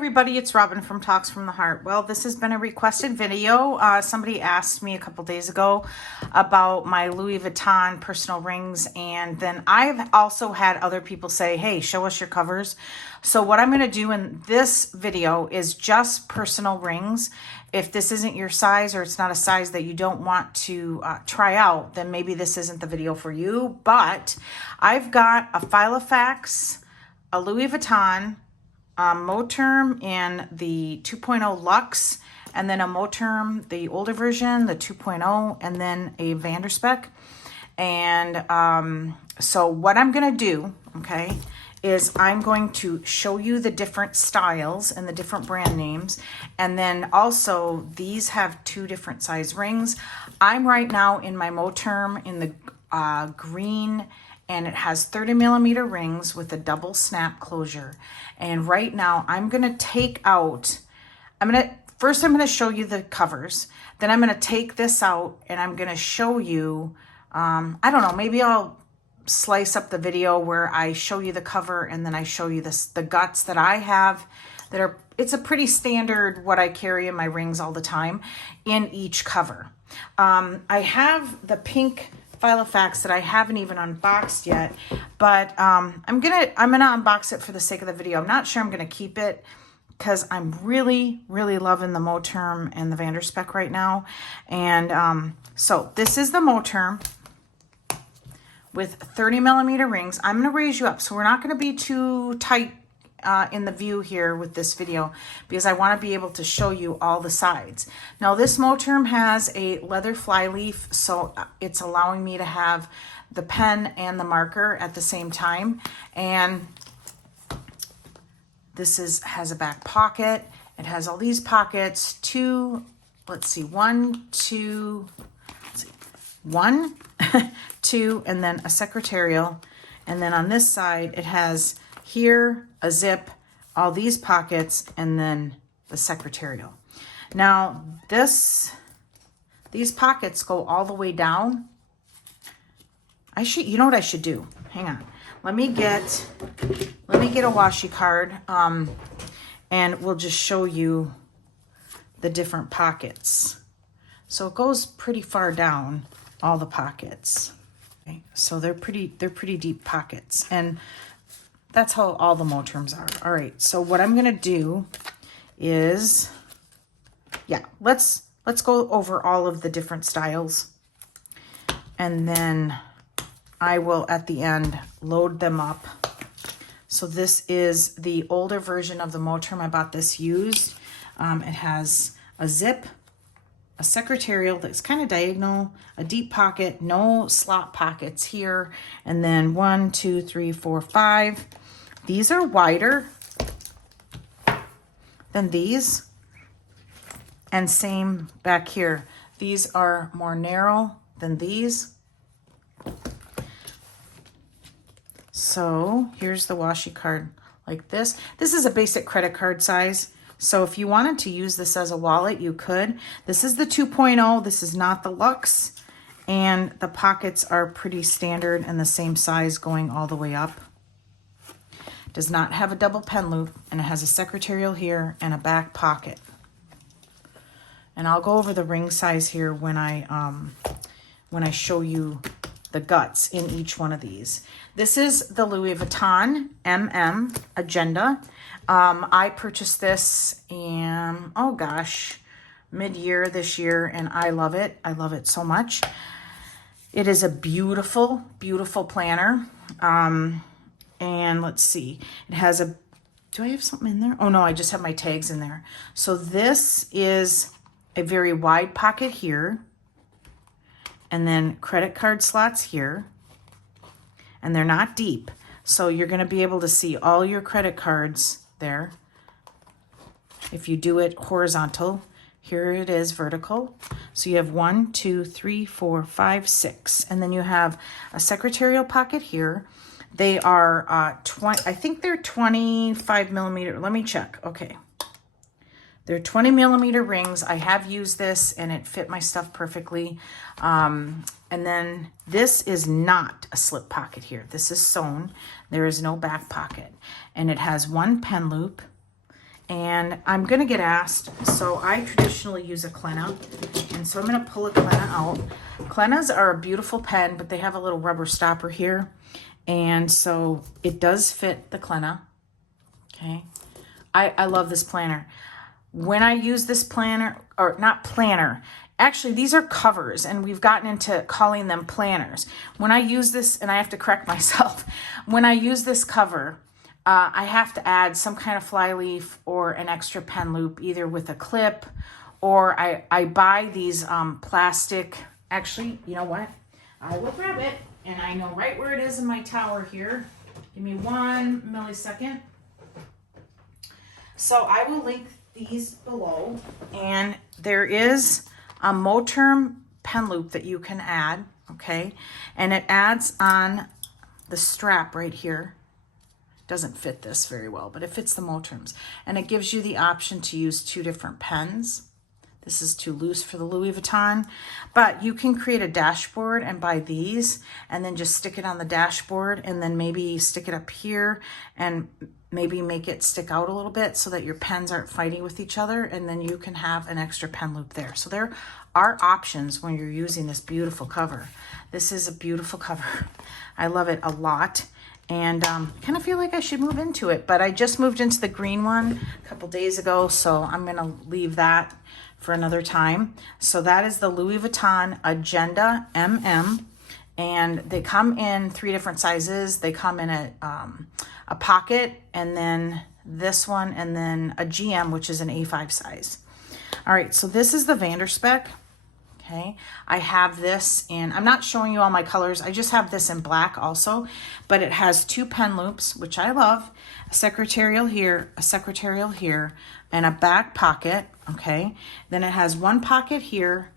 everybody, it's Robin from Talks from the Heart. Well, this has been a requested video. Somebody asked me a couple days ago about my Louis Vuitton personal rings, and then I've also had other people say, hey, show us your covers. So what I'm going to do in this video is just personal rings. If this isn't your size or it's not a size that you don't want to try out, then maybe this isn't the video for you. But I've got a Filofax, a Louis Vuitton, Moterm in the 2.0 Luxe, and then a Moterm, the older version, the 2.0, and then a Spek. And so what I'm going to do, okay, is I'm going to show you the different styles and the different brand names. And then also these have two different size rings. I'm right now in my Moterm in the green, and it has 30 millimeter rings with a double snap closure. And right now I'm gonna take out, first I'm gonna show you the covers. Then I'm gonna take this out and I'm gonna show you, I don't know, maybe I'll slice up the video where I show you the cover and then I show you the guts that I have that are, it's a pretty standard what I carry in my rings all the time in each cover. I have the pink Filofax that I haven't even unboxed yet, but I'm gonna unbox it for the sake of the video. I'm not sure I'm gonna keep it because I'm really loving the Moterm and the Spek right now. And so this is the Moterm with 30 millimeter rings. I'm gonna raise you up, so we're not gonna be too tight in the view here with this video because I want to be able to show you all the sides. Now this Moterm has a leather flyleaf, so it's allowing me to have the pen and the marker at the same time. And this has a back pocket. It has all these pockets, one, two, and then a secretarial. And then on this side, it has here a zip, all these pockets, and then the secretarial. Now these pockets go all the way down. You know what I should do? Hang on. Let me get a washi card, and we'll just show you the different pockets. So it goes pretty far down, all the pockets. Okay, so they're pretty deep pockets, and that's how all the Moterms are. All right, so what I'm gonna do is, let's go over all of the different styles, and then I will at the end load them up. So this is the older version of the Moterm. I bought this used. It has a zip, a secretarial that's kind of diagonal, a deep pocket, no slot pockets here, and then 1, 2, 3, 4, 5. These are wider than these, and same back here. These are more narrow than these. So here's the washi card like this. This is a basic credit card size. So if you wanted to use this as a wallet, you could. This is the 2.0. This is not the Luxe. And the pockets are pretty standard and the same size going all the way up. Does not have a double pen loop, and it has a secretarial here and a back pocket. And I'll go over the ring size here when I show you the guts in each one of these. This is the Louis Vuitton MM Agenda. I purchased this in, oh gosh, mid-year this year, and I love it. I love it so much. It is a beautiful planner. And let's see, it has do I have something in there? Oh no, I just have my tags in there. So this is a very wide pocket here, and then credit card slots here, and they're not deep. So you're gonna be able to see all your credit cards there. If you do it horizontal, here it is vertical. So you have 1, 2, 3, 4, 5, 6, and then you have a secretarial pocket here. They are I think they're 25 millimeter. Let me check. Okay. They're 20 millimeter rings. I have used this and it fit my stuff perfectly. And then this is not a slip pocket here. This is sewn. There is no back pocket. And it has one pen loop And I'm gonna get asked, so I traditionally use a Clenna, and so I'm gonna pull a Clenna out. Clennas are a beautiful pen, but they have a little rubber stopper here, and so it does fit the Clenna. Okay, I love this planner. When I use this planner, or not planner, actually these are covers, and we've gotten into calling them planners. When I use this, and I have to correct myself, when I use this cover, I have to add some kind of fly leaf or an extra pen loop, either with a clip, or I buy these plastic, actually, you know what? I will grab it, and I know right where it is in my tower here. Give me 1 millisecond. So I will link these below, and there is a Moterm pen loop that you can add, okay? And it adds on the strap right here. Doesn't fit this very well, but it fits the Moterms. And it gives you the option to use 2 different pens. This is too loose for the Louis Vuitton, but you can create a dashboard and buy these and then just stick it on the dashboard, and then maybe stick it up here and maybe make it stick out a little bit so that your pens aren't fighting with each other, and then you can have an extra pen loop there. So there are options when you're using this beautiful cover. This is a beautiful cover. I love it a lot. And I kind of feel like I should move into it, but I just moved into the green one a couple days ago, so I'm gonna leave that for another time. So that is the Louis Vuitton Agenda MM, and they come in 3 different sizes. They come in a pocket, and then this one, and then a GM, which is an A5 size. All right, so this is the Spek. Okay, I have this in, I'm not showing you all my colors, I just have this in black also, but it has 2 pen loops, which I love, a secretarial here, and a back pocket, okay? Then it has 1 pocket here,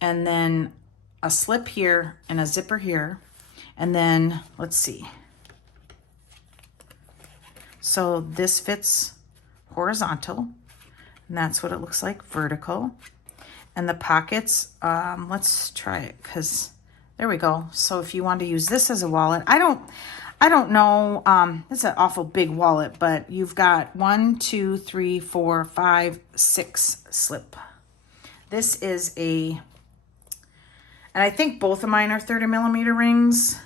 and then a slip here, and a zipper here, and then, let's see. So this fits horizontal, and that's what it looks like, vertical. And the pockets, let's try it, because there we go. So if you want to use this as a wallet, I don't know, it's an awful big wallet, but you've got 1, 2, 3, 4, 5, 6 slip. This is and I think both of mine are 30 millimeter rings.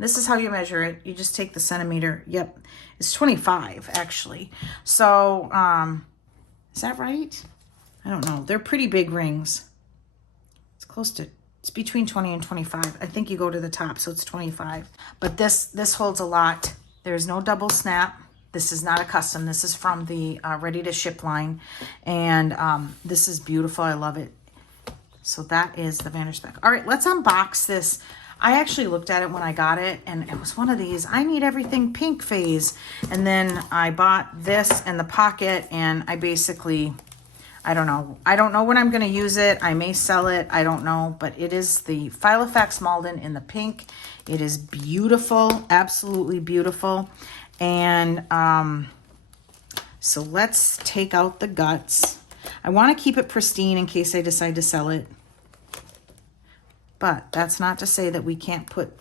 This is how you measure it. You just take the centimeter. Yep, it's 25 actually. So, is that right? I don't know. They're pretty big rings. It's between 20 and 25. I think you go to the top, so it's 25. But this holds a lot. There's no double snap. This is not a custom. This is from the ready to ship line. And this is beautiful. I love it. So that is the Spek. All right, let's unbox this. I actually looked at it when I got it, and it was one of these, I need everything pink phase. And then I bought this and the pocket, and I basically, I don't know. I don't know when I'm going to use it. I may sell it. I don't know. But it is the Filofax Malden in the pink. It is beautiful. Absolutely beautiful. And so let's take out the guts. I want to keep it pristine in case I decide to sell it. But that's not to say that we can't put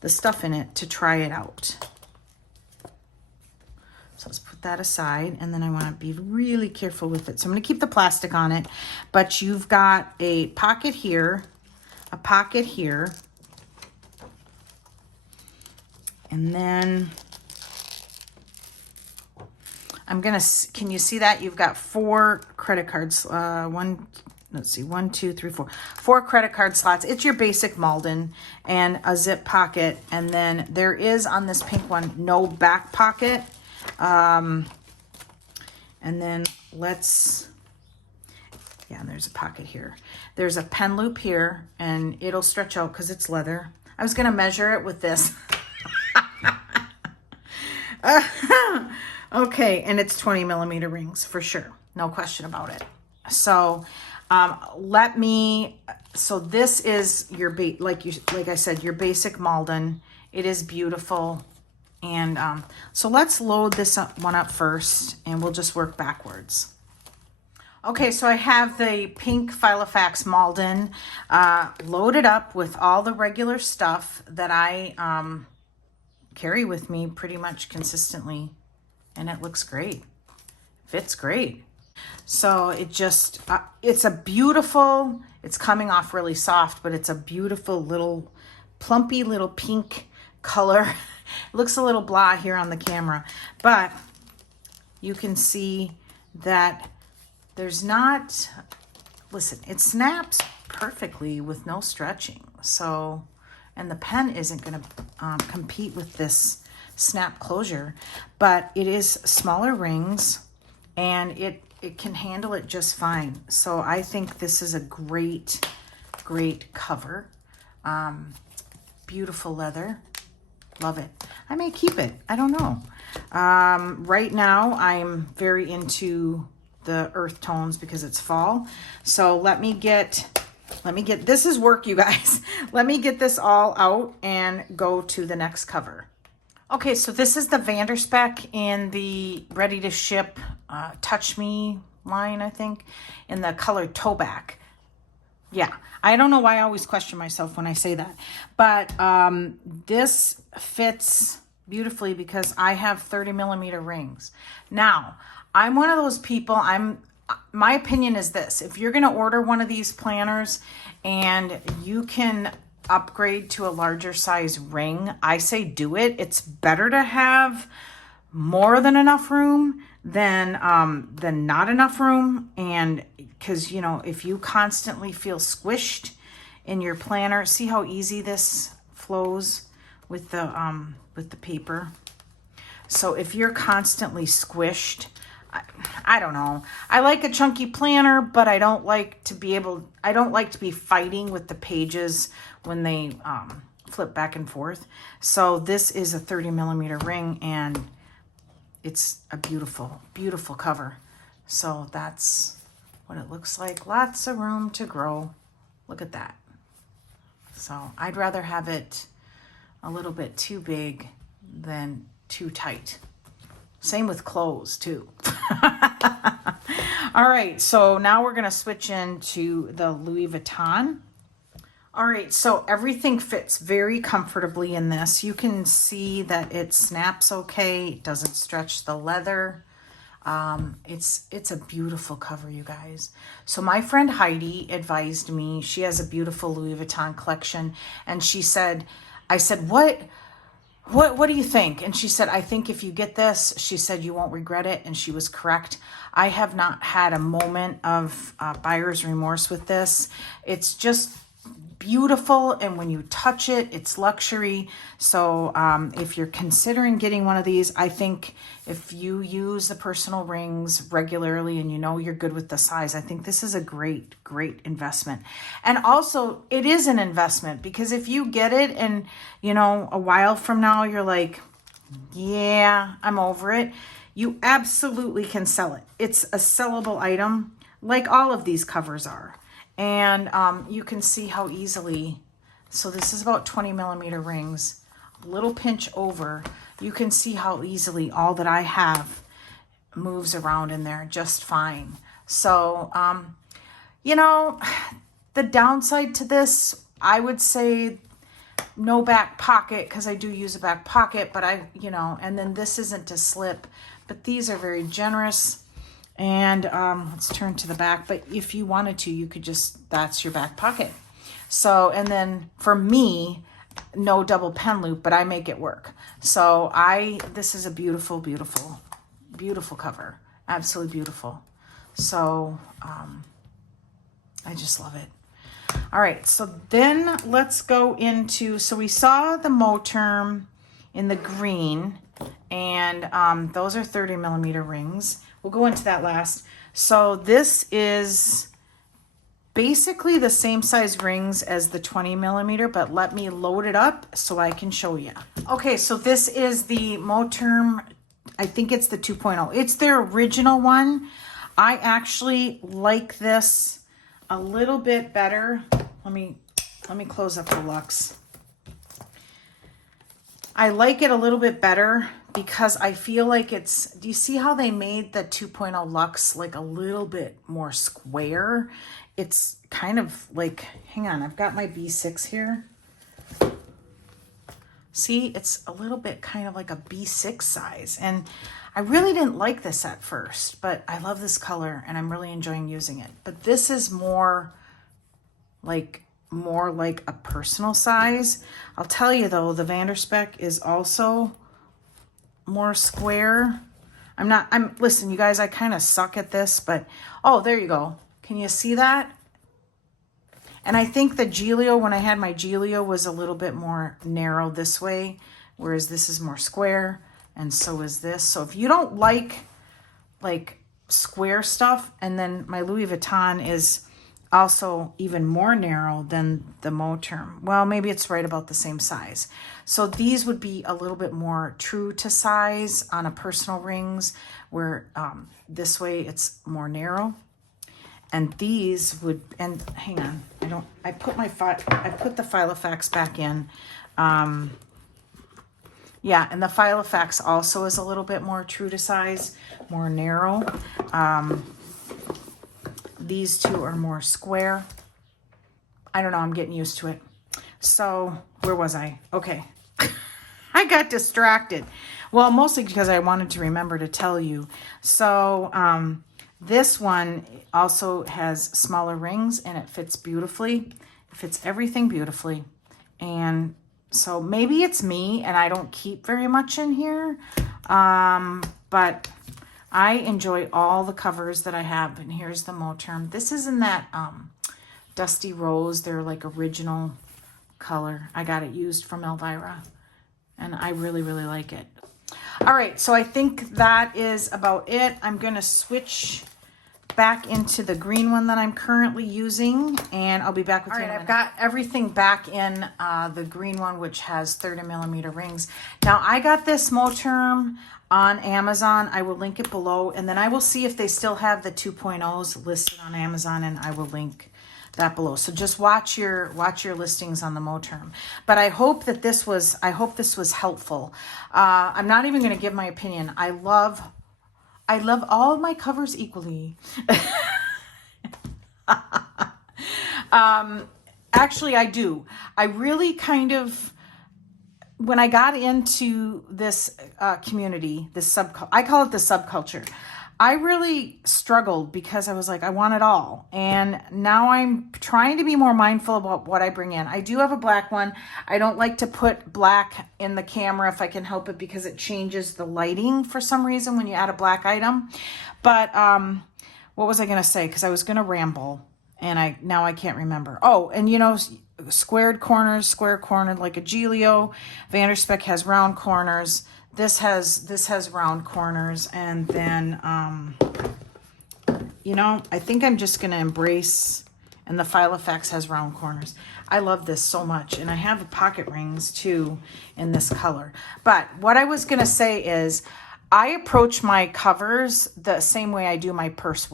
the stuff in it to try it out. So let's put that aside, and then I want to be really careful with it. So I'm going to keep the plastic on it, but you've got a pocket here, a pocket here, and then I'm going to, can you see that? You've got 4 credit cards, let's see, 1, 2, 3, 4. 4 credit card slots. It's your basic Malden and a zip pocket, and then there is on this pink one no back pocket. And then let's, yeah, there's a pocket here. There's a pen loop here, and it'll stretch out because it's leather. I was going to measure it with this. Okay, and it's 20 millimeter rings for sure. No question about it. So so this is your, like I said, your basic Malden. It is beautiful. And so let's load this one up first, and we'll just work backwards. Okay, so I have the pink Filofax Malden loaded up with all the regular stuff that I carry with me pretty much consistently, and it looks great. fits great. So it just, it's a beautiful, it's coming off really soft, but it's a beautiful little plumpy little pink color. It looks a little blah here on the camera, but you can see that there's not, listen, it snaps perfectly with no stretching. So, and the pen isn't going to compete with this snap closure, but it is smaller rings and it can handle it just fine. So I think this is a great cover. Beautiful leather. Love it. I may keep it. I don't know. Right now I'm very into the earth tones because it's fall. So let me get, this is work, you guys. Let me get this all out and go to the next cover. Okay, so this is the Spek in the ready to ship Touch Me line, I think, in the color towback. Yeah, I don't know why I always question myself when I say that, but this fits beautifully because I have 30 millimeter rings. Now, I'm one of those people, my opinion is this: if you're gonna order one of these planners and you can upgrade to a larger size ring, I say do it. It's better to have more than enough room than not enough room. And because, you know, if you constantly feel squished in your planner, see how easy this flows with the paper. So if you're constantly squished, I don't know. I like a chunky planner, but I don't like to be fighting with the pages when they flip back and forth. So this is a 30 millimeter ring and it's a beautiful, beautiful cover. So that's what it looks like. Lots of room to grow. Look at that. So I'd rather have it a little bit too big than too tight. Same with clothes too. All right, so now we're gonna switch into the Louis Vuitton. All right, so everything fits very comfortably in this. You can see that it snaps okay. It doesn't stretch the leather. It's a beautiful cover, you guys. So my friend Heidi advised me, she has a beautiful Louis Vuitton collection, and she said, I said, what do you think? And she said, I think if you get this, she said, you won't regret it. And she was correct. I have not had a moment of buyer's remorse with this. It's just beautiful. And when you touch it, it's luxury. So if you're considering getting one of these, I think if you use the personal rings regularly and you know you're good with the size, I think this is a great investment. And also it is an investment because if you get it and, you know, a while from now, you're like, yeah, I'm over it. You absolutely can sell it. It's a sellable item like all of these covers are. And you can see how easily, so this is about 20 millimeter rings, a little pinch over. You can see how easily all that I have moves around in there just fine. So, you know, the downside to this, I would say no back pocket, because I do use a back pocket, but you know, and then this isn't a slip, but these are very generous. And let's turn to the back, but if you wanted to, you could just, that's your back pocket. So, and then for me, no double pen loop, but I make it work. So this is a beautiful, beautiful, beautiful cover. Absolutely beautiful. So I just love it. All right, so then let's go into, so we saw the Moterm in the green, and those are 30 millimeter rings. We'll go into that last. So this is basically the same size rings as the 20 millimeter, but let me load it up so I can show you. Okay, so this is the Moterm, I think it's the 2.0. It's their original one. I actually like this a little bit better. Let me close up the Luxe. I like it a little bit better because I feel like it's, do you see how they made the 2.0 Luxe like a little bit more square? It's kind of like, hang on, I've got my B6 here. See, it's a little bit kind of like a B6 size. And I really didn't like this at first, but I love this color and I'm really enjoying using it. But this is more like a personal size. I'll tell you though, the Spek is also more square. Listen, you guys, I kind of suck at this, but, oh, there you go. Can you see that? And I think the Giglio, when I had my Giglio, was a little bit more narrow this way, whereas this is more square, and so is this. So if you don't like square stuff, and then my Louis Vuitton is also even more narrow than the Moterm. Well, maybe it's right about the same size. So these would be a little bit more true to size on a personal rings, where this way it's more narrow. And these would, and hang on, I put the Filofax back in. Yeah, and the Filofax also is a little bit more true to size, more narrow. These two are more square. I don't know, I'm getting used to it. So, where was I? Okay. I got distracted. Well, mostly because I wanted to remember to tell you. So, this one also has smaller rings and it fits beautifully. It fits everything beautifully. And so maybe it's me and I don't keep very much in here. But I enjoy all the covers that I have. And here's the Moterm. This is in that Dusty Rose. They're like original color. I got it used from Elvira. And I really, really like it. All right, so I think that is about it. I'm going to switch back into the green one that I'm currently using, and I'll be back with you in a minute. I've got everything back in the green one, which has 30mm rings. Now, I got this Moterm on Amazon. I will link it below, and then I will see if they still have the 2.0s listed on Amazon, and I will link that below. So just watch your listings on the Moterm. But I hope that this was helpful. I'm not even going to give my opinion. I love all of my covers equally. Actually, I do. I really kind of, when I got into this community, I call it the subculture. I really struggled because I was like, I want it all. And now I'm trying to be more mindful about what I bring in. I do have a black one. I don't like to put black in the camera if I can help it because it changes the lighting for some reason when you add a black item. But what was I going to say? Because I was going to ramble and now I can't remember. Oh, and you know, square corners like a Giglio. Spek has round corners. This has round corners, and then, you know, I think I'm just going to embrace, and the Filofax has round corners. I love this so much, and I have the pocket rings, too, in this color. But what I was going to say is, I approach my covers the same way I do my purse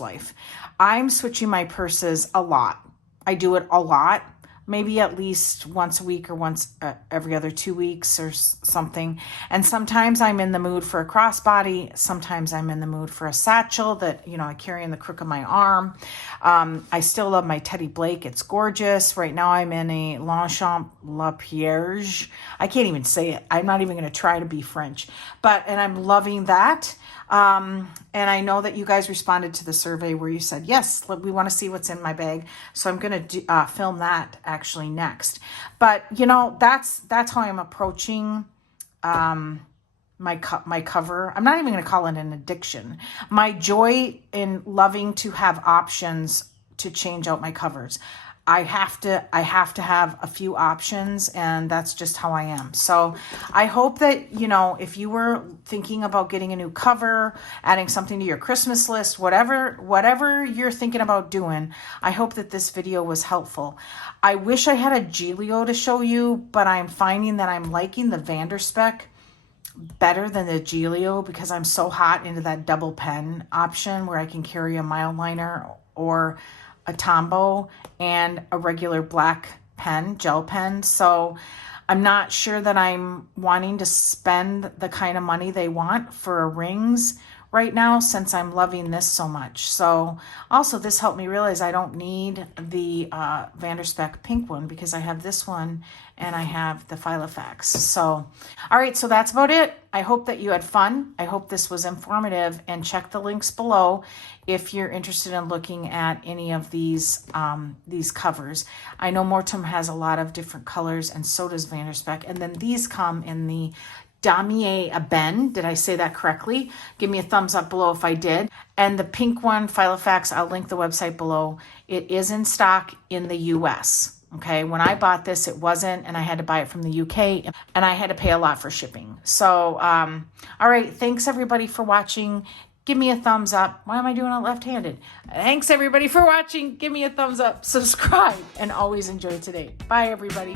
life. I'm switching my purses a lot. I do it a lot. Maybe at least once a week or once every other 2 weeks or something. And sometimes I'm in the mood for a crossbody. Sometimes I'm in the mood for a satchel that, you know, I carry in the crook of my arm. I still love my Teddy Blake. It's gorgeous. Right now I'm in a Longchamp La Pierre. I can't even say it. I'm not even going to try to be French. And I'm loving that. And I know that you guys responded to the survey where you said, yes, we want to see what's in my bag. So I'm going to film that actually next. But, you know, that's how I'm approaching my cover. I'm not even going to call it an addiction. My joy in loving to have options to change out my covers. I have to have a few options, and that's just how I am. So I hope that, you know, if you were thinking about getting a new cover, adding something to your Christmas list, whatever you're thinking about doing, I hope that this video was helpful. I wish I had a Giglio to show you, but I'm finding that I'm liking the Spek better than the Giglio because I'm so hot into that double pen option where I can carry a mild liner or a Tombow and a regular black pen, gel pen. So I'm not sure that I'm wanting to spend the kind of money they want for rings right now since I'm loving this so much. So also this helped me realize I don't need the Spek pink one because I have this one and I have the Filofax. So, all right, so that's about it. I hope that you had fun. I hope this was informative, and check the links below if you're interested in looking at any of these covers. I know Moterm has a lot of different colors, and so does Spek. And then these come in the Damier Ebene. Did I say that correctly? Give me a thumbs up below if I did. And the pink one, Filofax, I'll link the website below. It is in stock in the US. Okay, when I bought this, it wasn't, and I had to buy it from the UK, and I had to pay a lot for shipping. So, all right, thanks everybody for watching. Give me a thumbs up. Why am I doing it left-handed? Thanks everybody for watching. Give me a thumbs up, subscribe, and always enjoy today. Bye, everybody.